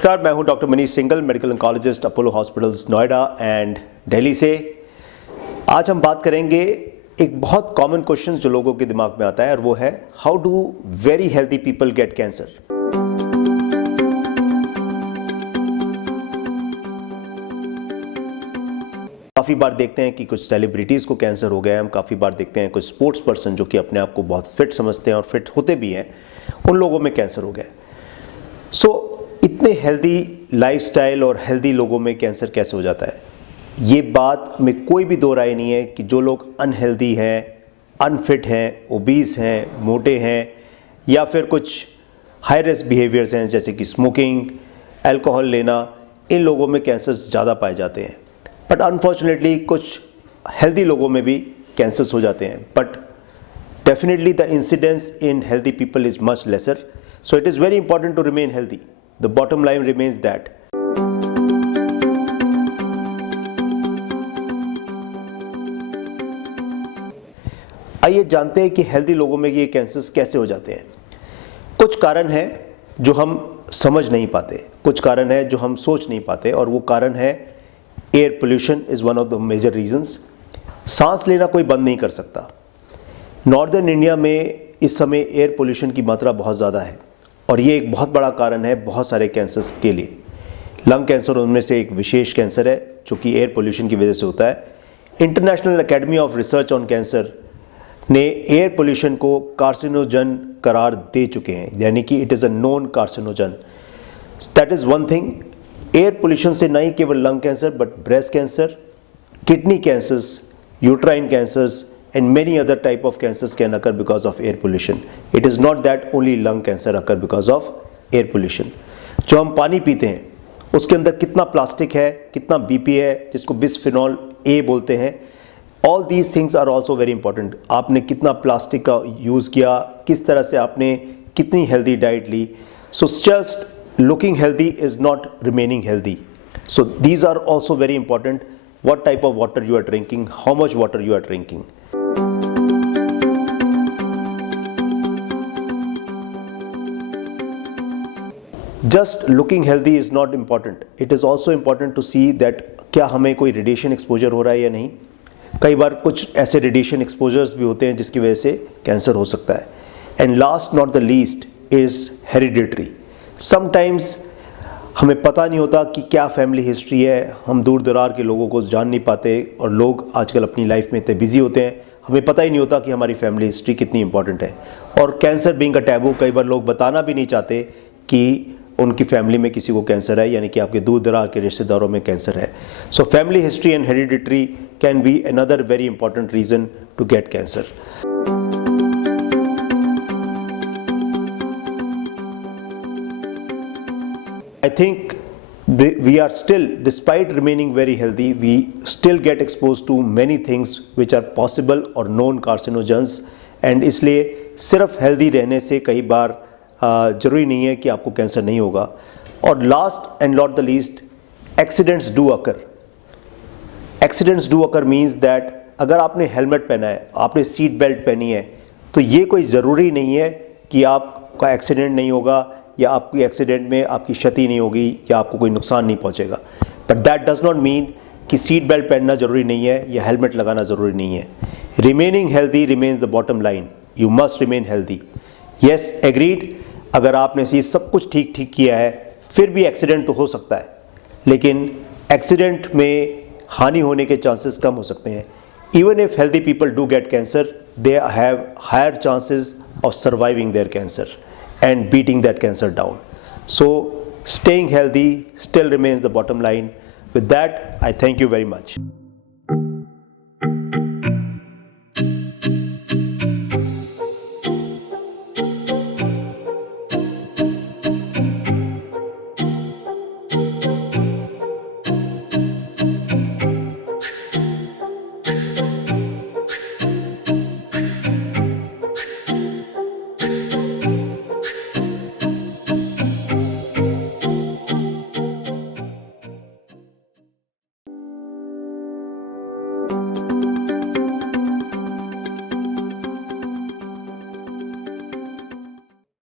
नमस्कार, मैं हूं doctor Manish single, medical oncologist, Apollo hospitals Noida and Delhi से। आज हम बात करेंगे एक बहुत कॉमन क्वेश्चन जो लोगों के दिमाग में आता है और वो है how do very healthy people get cancer. काफ़ी बार देखते हैं कि कुछ सेलिब्रिटीज़ को कैंसर हो गया है। हम काफ़ी बार देखते हैं कुछ स्पोर्ट्स पर्सन जो कि अपने आप को बहुत फिट समझते हैं और फिट होते भी हैं, उन लोगों में कैंसर हो गया है। इतने हेल्दी लाइफस्टाइल और हेल्दी लोगों में कैंसर कैसे हो जाता है, ये बात में कोई भी दो राय नहीं है कि जो लोग अनहेल्दी हैं, अनफिट हैं, ओबीस हैं, मोटे हैं या फिर कुछ हाई रिस्क बिहेवियर्स हैं जैसे कि स्मोकिंग, अल्कोहल लेना, इन लोगों में कैंसर्स ज़्यादा पाए जाते हैं। बट अनफॉर्चुनेटली कुछ हेल्दी लोगों में भी कैंसर्स हो जाते हैं, but definitely the incidence in healthy people is much laser. So it is very important to remain healthy. The bottom line remains that. आइए जानते हैं कि हेल्दी लोगों में ये कैंसर्स कैसे हो जाते हैं। कुछ कारण हैं जो हम समझ नहीं पाते, कुछ कारण है जो हम सोच नहीं पाते, और वो कारण है air pollution is one of the major reasons. सांस लेना कोई बंद नहीं कर सकता। नॉर्दर्न इंडिया में इस समय एयर पोल्यूशन की मात्रा बहुत ज़्यादा है और ये एक बहुत बड़ा कारण है बहुत सारे कैंसर्स के लिए। लंग कैंसर उनमें से एक विशेष कैंसर है जो कि एयर पोल्यूशन की वजह से होता है। International academy of research on cancer ने एयर पोल्यूशन को कार्सिनोजन करार दे चुके हैं, यानी कि it is a known carcinogen. That is one thing. Air pollution से नहीं केवल lung cancer but breast cancer, kidney cancers, uterine cancers and many other type of cancers can occur because of air pollution. It is not that only lung cancer occur because of air pollution. जो हम पानी पीते हैं उसके अंदर कितना plastic है, कितना बीपी है, जिसको बिस्फेनॉल ए बोलते हैं, all these things are also very important. आपने कितना प्लास्टिक का यूज़ किया, किस तरह से आपने कितनी healthy diet Lee. So just looking healthy is not remaining healthy. So these are also very important. What type of water you are drinking, how much water you are drinking. Just looking healthy is not important. It is also important to see that क्या हमें कोई radiation exposure हो रहा है या नहीं. कई बार कुछ ऐसे रेडिएशन एक्सपोजर्स भी होते हैं जिसकी वजह से कैंसर हो सकता है. And last not the least is hereditary. Sometimes हमें पता नहीं होता कि क्या फैमिली हिस्ट्री है. हम दूर दरार के लोगों को जान नहीं पाते और लोग आजकल अपनी लाइफ में इतने बिजी होते हैं, हमें पता ही नहीं होता कि हमारी फैमिली हिस्ट्री कितनी इंपॉर्टेंट है. और कैंसर बीइंग अ टैबू, कई बार लोग बताना भी नहीं चाहते कि उनकी फैमिली में किसी को कैंसर है, यानी कि आपके दूर दरार के रिश्तेदारों में कैंसर है. So family history and hereditary can be another very important reason to get cancer. I think we are still, despite remaining very healthy, we still get exposed to many things which are possible or known carcinogens. And इसलिए सिर्फ healthy रहने से कई बार ज़रूरी नहीं है कि आपको कैंसर नहीं होगा. और last and not the least, accidents do occur. Accidents do occur means that अगर आपने हेलमेट पहना है, आपने सीट बेल्ट पहनी है, तो ये कोई ज़रूरी नहीं है कि आपका एक्सीडेंट नहीं होगा या आपकी एक्सीडेंट में आपकी क्षति नहीं होगी या आपको कोई नुकसान नहीं पहुंचेगा. But that does not mean कि सीट बेल्ट पहनना ज़रूरी नहीं है या हेलमेट लगाना ज़रूरी नहीं है. Remaining healthy remains the bottom line. You must remain healthy. Yes, agreed. अगर आपने ये सब कुछ ठीक ठीक किया है फिर भी एक्सीडेंट तो हो सकता है, लेकिन एक्सीडेंट में हानि होने के चांसेस कम हो सकते हैं. Even if healthy people do get cancer, they have higher chances of surviving their cancer and beating that cancer down. So staying healthy still remains the bottom line. With that, I thank you very much.